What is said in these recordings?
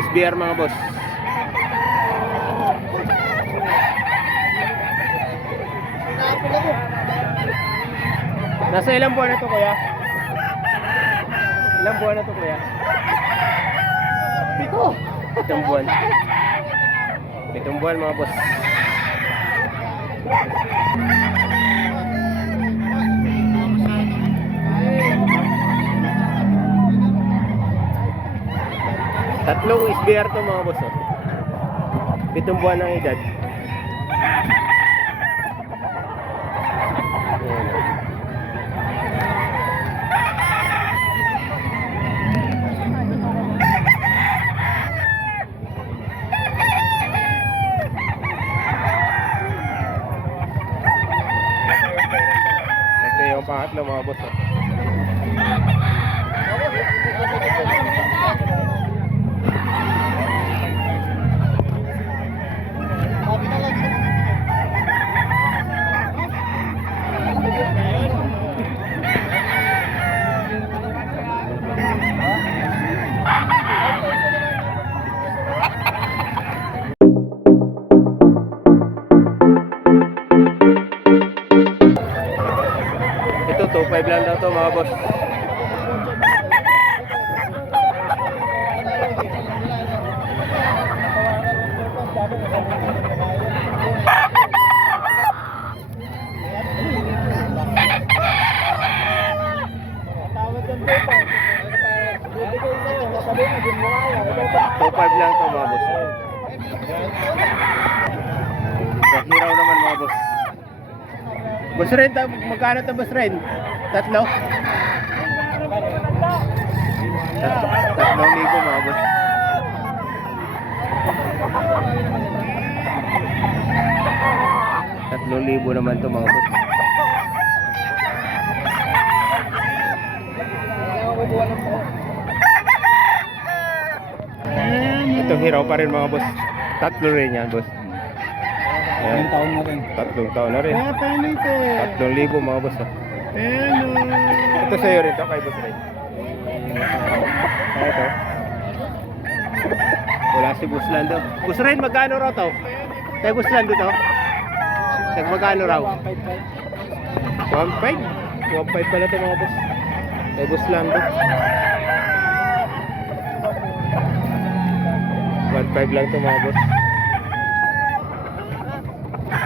SBR mga boss. Nasa ilang buwan na to kuya? Ilang buwan na to kuya? 7 buwan. 7 buwan mga boss. Tatlong SBR to mga boss. 7 buwan ng edad. Ito yung pangatlo mga boss. Ito 2.5 lang daw to mga boss. Top 5 lang to mga boss. Hiraw naman mga boss. Boss Ren, magkano to boss Ren? Tatlo? 3,000 mga boss. ₱3,000 naman to mga boss. Ito hiraw pa rin mga boss. 3 rin yan boss. Ayan. 3 taon na rin. 3 taon na rin. Paano ito? 3,000 mga boss. Ito sa'yo rin to kay boss Ren. Ito. Wala si Boss Lando. Boss Ren, magkano raw to? Kay Boss Lando to? Kay magkano raw? 1.5? 1.5 pala to mga boss. Kay Boss Lando. 1.5 lang to mga boss.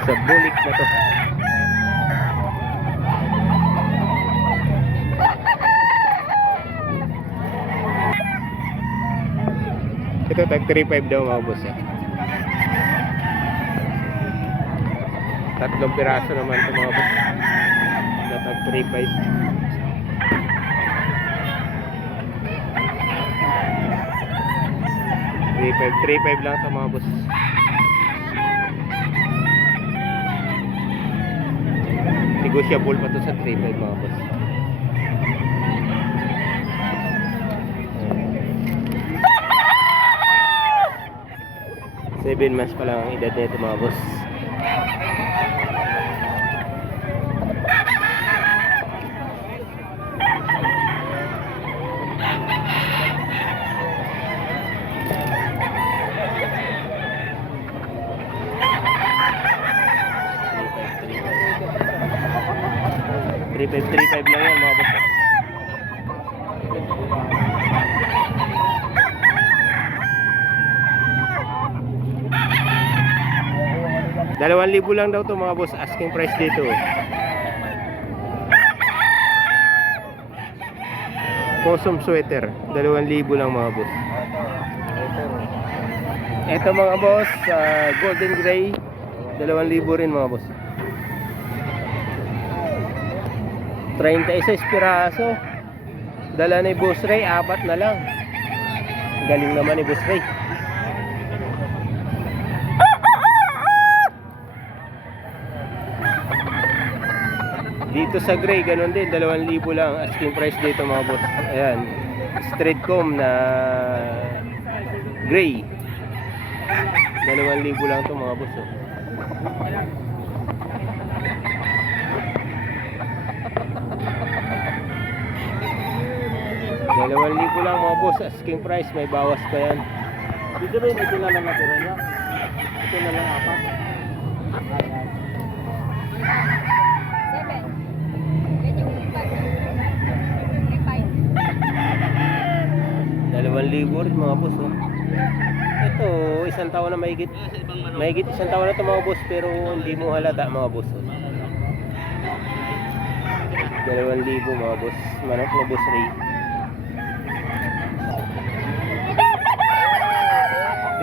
Sa bulik na to. Ito tag 3.5 daw mga boss. Tatlong piraso naman ito mga boss. Ito tag 3.5. $3.5 lang ito mga boss. Negotiable pa to sa 3.5 mga boss. 7 months pa lang ang edad nito mga boss. $3.5 lang yan mga boss. $2,000 lang daw to mga boss. Asking price dito. Custom sweater 2,000 lang mga boss. Ito mga boss, golden gray 2,000 rin mga boss. 36 piraso. Dala ni Boss Ray, 4 na lang. Galing naman ni Boss Ray. Dito sa gray, ganun din, 2,000 lang asking price dito mga boss. Ayan, straight comb na gray. 2,000 lang to mga boss. Oh. $2,000 lang mga boss, asking price, may bawas pa yan. Dito rin, ito na lang natira niya. Ito na lang apat. Dalawang libo rin mga boss, oh. Ito, isang taon na mahigit. Mahigit isang taon na ito mga boss, pero hindi mo halata mga boss, oh. 2,000 mga boss. Manok na boss Ray.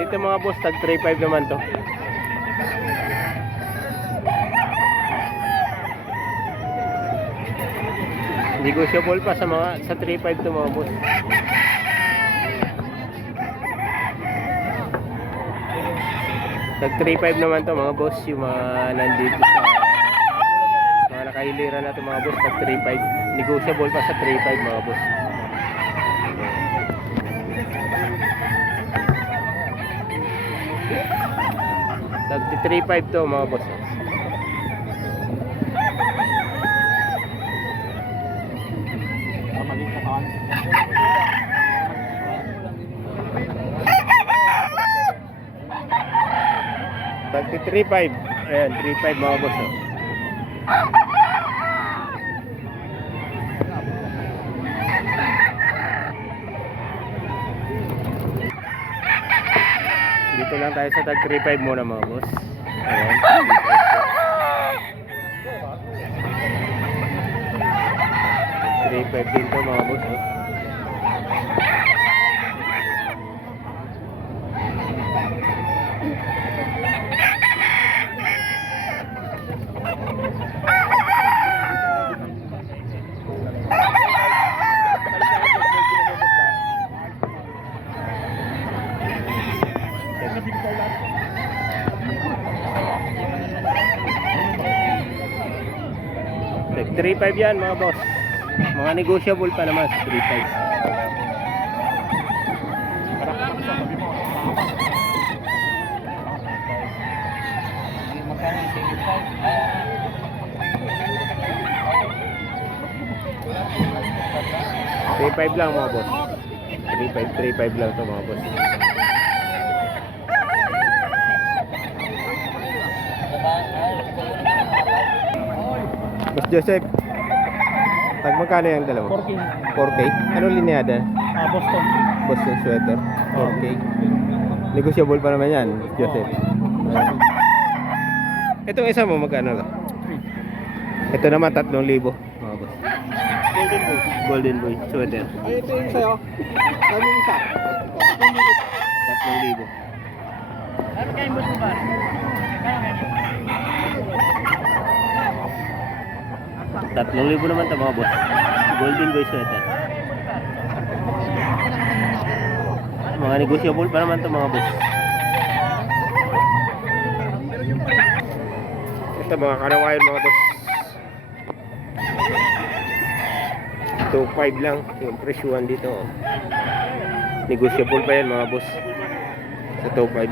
Dito mga boss, tag 3.5 naman to. Negotiable pa sa 3.5 to mga boss. Tag 3.5 naman to mga boss, yung mga nandito sa mga nakahiliran na to mga boss, tag 3.5. Negotiable pa sa 3.5 mga boss. Tag 3.5 to mga boss. Tag 3.5. Ayan, 3.5 mga boss, oh. Dito lang tayo sa tag 3.5 muna mga boss. Ayan, 3.5 din to mga boss, oh. Tag 3.5 yan mga boss. Mga negotiable pa naman sa 3.5. $3.5 lang mga boss. 3.5 lang to mga boss. Boss Joseph, tag magkano yung dalawa? 4K. 4K? Anong linyada? Boston. Boston sweater, 4K. Negotiable pa naman yan, Boss Joseph. Itong isa mo magkano lang? Ito naman 3,000 mga boss. Golden Boy. Golden Boy sweater, Ay, ito yung sa'yo. Ano yung isa? 3,000. Ano kayong boss mo ba? 3,000 naman ito mga boss. Golden Boy sweater. Mga negotiable pa naman ito mga boss. Ito mga kanawayan mga boss. 2.5 lang yung presyuhan dito, oh. Negotiable pa yan mga boss sa 2.5.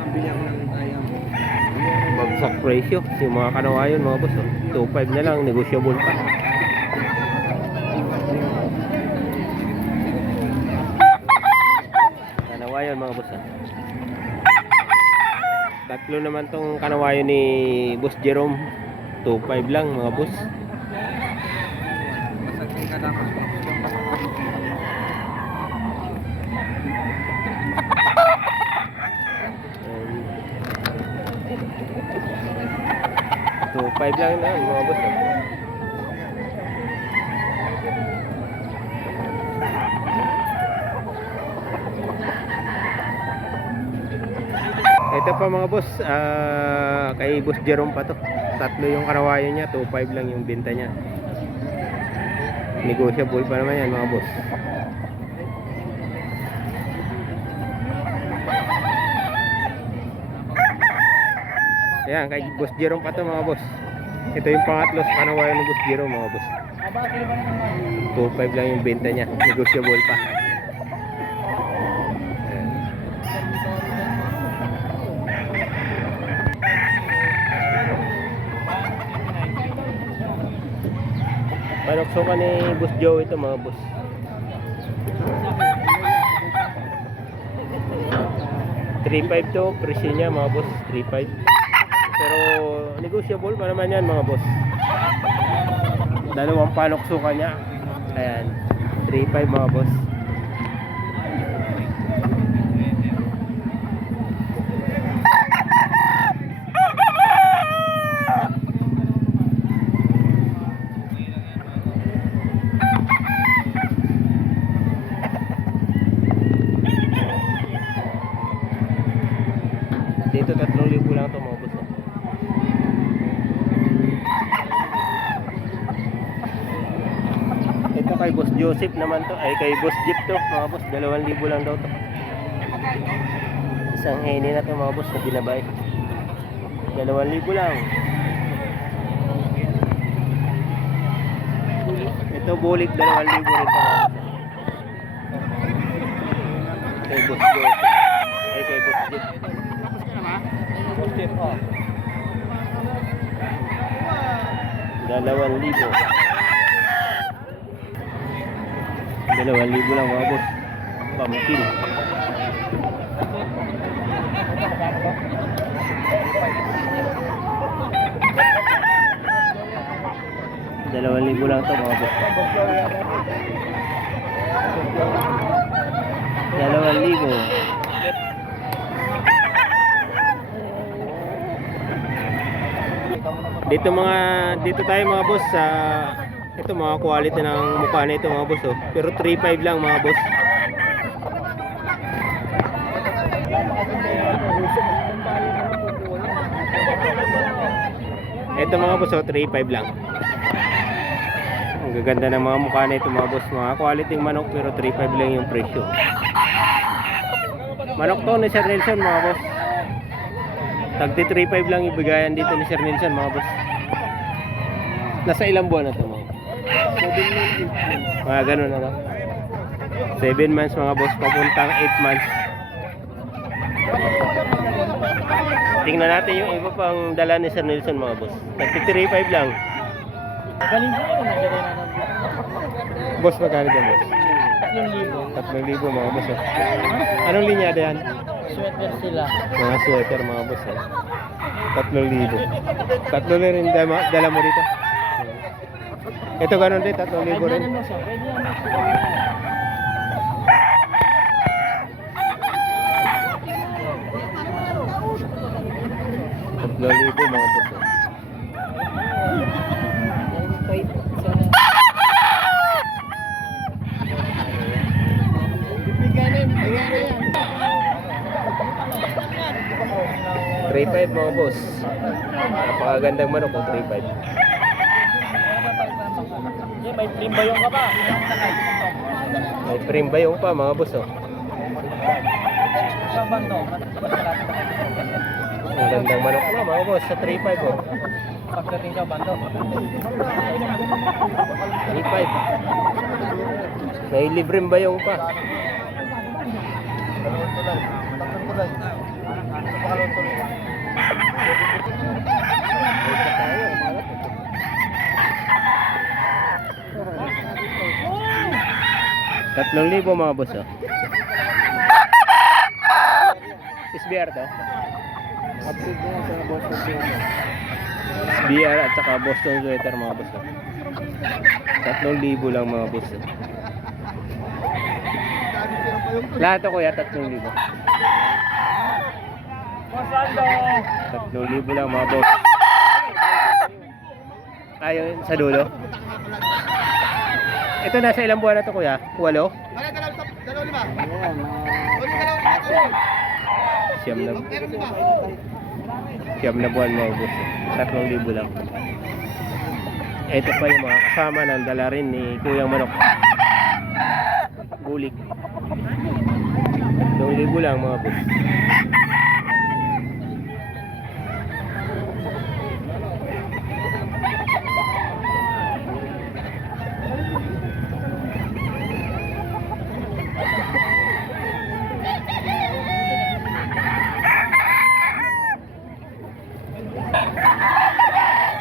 Bagsak presyo yung mga kanawayan mga boss, oh. 2.5 na lang, negotiable pa. Kanawayan mga boss, ah. Tatlo naman tong kanawayan ni Boss Jerome. 2.5 lang mga boss. So 5 lang na mga boss, oh. Ito pa mga boss, kay Boss Jerome pa to. Tatlo yung karawayan niya, 2.5 lang yung benta niya. Negotiable pa naman yan mga boss. Ayan, kay Boss Jerome pa to mga boss. Ito yung pangatlo sa kanawayan ni Boss Jerome mga boss. 2.5 lang yung benta niya, negotiable pa. Panukso ka ni Boss Joe ito mga boss. 3.5 to, presyo niya mga boss, 3.5. Pero negotiable pa naman yan mga boss. Dalawang panoksukan niya. Ayan, 3.5 mga boss. Dito 3,000 lang ito mga boss. Ito kay Boss Joseph naman to. Ay kay Boss Jeep to mga boss. 2,000 lang daw to. Isang heni na to mga boss na binabay. 2,000 lang. Ito bulik 2,000 rin to mga boss. Kay Boss Joseph. Ay kay Boss Jeep. Boss Jeep, oh. 2,000. 2,000 lang mga boss. Pamukil. $2,000 lang to mga boss. 2,000. Dito tayo mga boss sa ito mga quality ng mukha na ito mga boss oh. Pero 3.5 lang mga boss. Ito mga boss oh, 3.5 lang. Ang gaganda ng mga mukha na ito mga boss. Mga quality ng manok pero 3.5 lang yung presyo. Manok to ni Sir Nelson mga boss. Tagti 3.5 lang ibigayan dito ni Sir Nelson mga boss. Nasa ilang buwan na ito mga 7 months. Mga ganun ano. 7 months mga boss. Papuntang 8 months. Tingnan natin yung iba pang dala ni Sir Nelson mga boss. Tagti 3.5 lang. Galing ko na nagyari na ng Boss magkano dyan boss? 3,000. 3,000 mga boss oh. Anong linyada yan? Sweater sila. Mga sweater mga boss eh. 3,000. 3,000 rin dala mo dito. Ito ganun din, 3,000 rin. Pwede yan mo siya. Pwede yan mo siya. $3,000 mga boss eh. Kahit sa... Biganin yan. 3.5 mga boss. Napakagandang manok kung 3.5. May trim ba yung ka pa? May prim bayong pa mga boss oh. Isang bando. Ang gandang manok na mga boss sa 3.5 oh. Pagdating sa bando. 3.5. May libreng bayong pa. $3,000 mga boss oh. SBR to? Update na sa Boston Sweater. SBR at saka Boston Sweater mga boss oh. 3,000 lang mga boss oh. Lahat ako kuya 3,000. 3,000 lang mga boss. Ayun sa dulo. Ito nasa ilang buwan na to kuya? 8? Siyam na buwan mga boss. 3,000 lang. Ito pa yung mga kasama ng dala rin ni Kuya Manok. Bulik. 3,000 lang mga boss.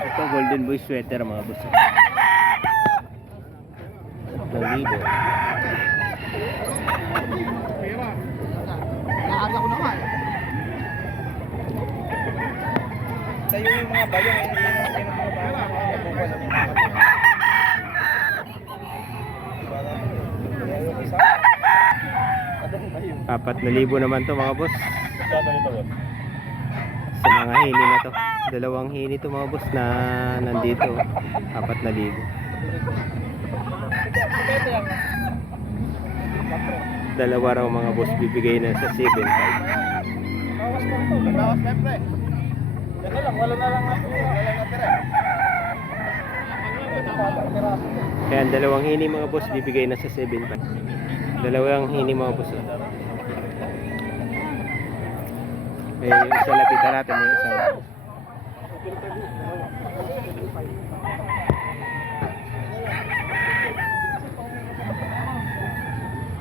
Ito Golden Boy sweater mga boss. 3,000. Naaga ko naman. yung mga bayong, yung Apat na libo naman to mga boss. Kano nito, boss? Sa mga hini na to. Dalawang hini to mga boss na nandito. 4,000. Dalawa raw mga boss bibigay na sa 7,500. Bawas lang to, bawas siyempre. Teka lang, wala na lang natira. Ayan, dalawang hini mga boss bibigay na sa 7,500. Dalawang hini mga boss. Eh, yung isa lapitan natin yung isa.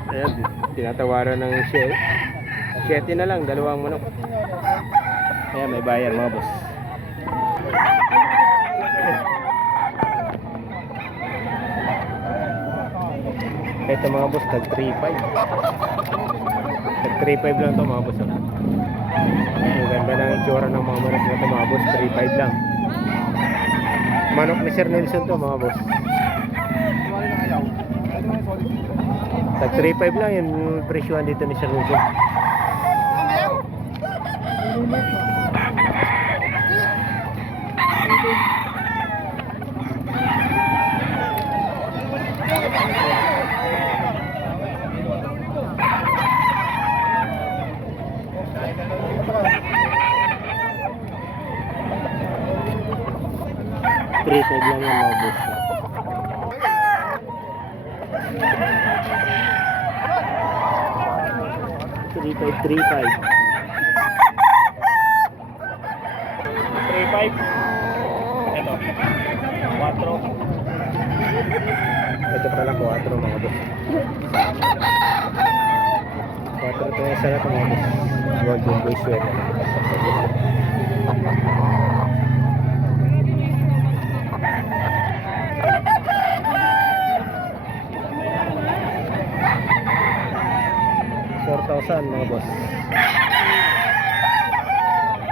Ayan, tinatawaran ng share. 7 na lang, dalawang manok. Ayan, may bayar mga boss. Ito mga boss, tag 3.5. Tag 3.5 lang to mga boss. Ang ganda ng itsura ng mga manok na to mga boss, 3.5 lang. Manok ni Sir Nelson to mga boss. Tag 3.5 lang yung presyuhan dito ni Sir Nelson. Treated lang yung mga boss. Three five. 3.5. Ito. 4. Ito pala 4 mga boss. 4 ito yung isa na ito mga boss. Golden Boy Sweater. $4,000 mga boss.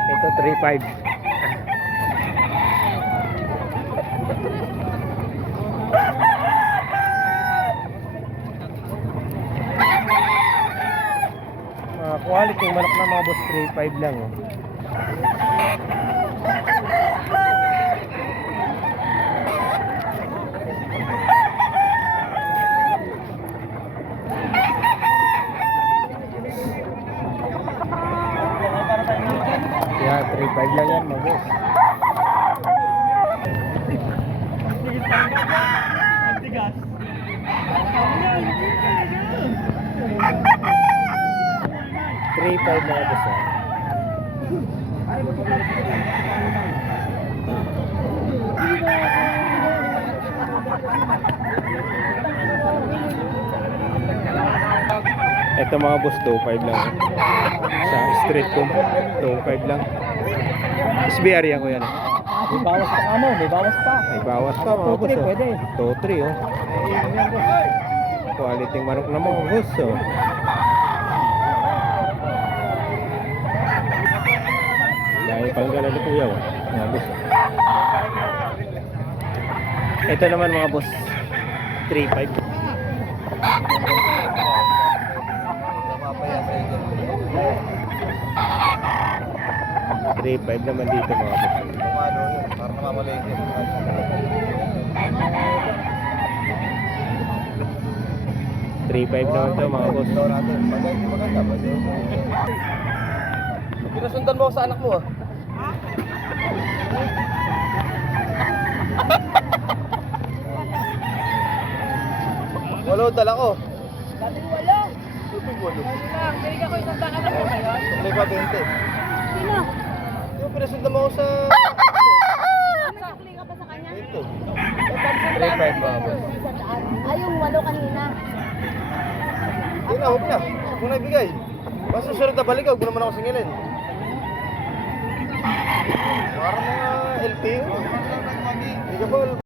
Ito 3.5. Quality manok na mga boss, 3.5 lang oh. Yeah, 3.5 lang yan mga boss. Three five mga boss. Ito mga boss, 2.5 lang. Sa street comp, 2.5 lang. SBR yan ko yan. May bawas pa ano, may bawas pa. May bawas pa mga boss. Pwede. 2-3 oh. Quality manok na mga boss oh. Dahil panggalan ni Kuya oh. Mga boss. Ito naman mga boss, 3.5. 3.5 naman dito mga boss. Para namamalengke. 3.5 naman to mga boss. Maganda ba? Pinasundan mo ako sa anak mo ah. Walo, dala ko. Dating walo. Walo. Binigyan ko isang baka mo ngayon. May 20. Sino? Yung pinasundan mo ako sa... Masakli ka pa sa kanya? Ito. 3.5 ba ako? Ay, yung walo kanina. Yun na, huwag na. Huwag mo na ibigay. Basta susunod na balik, huwag mo naman ako singilin. Parang mga LTO. Hindi ka ba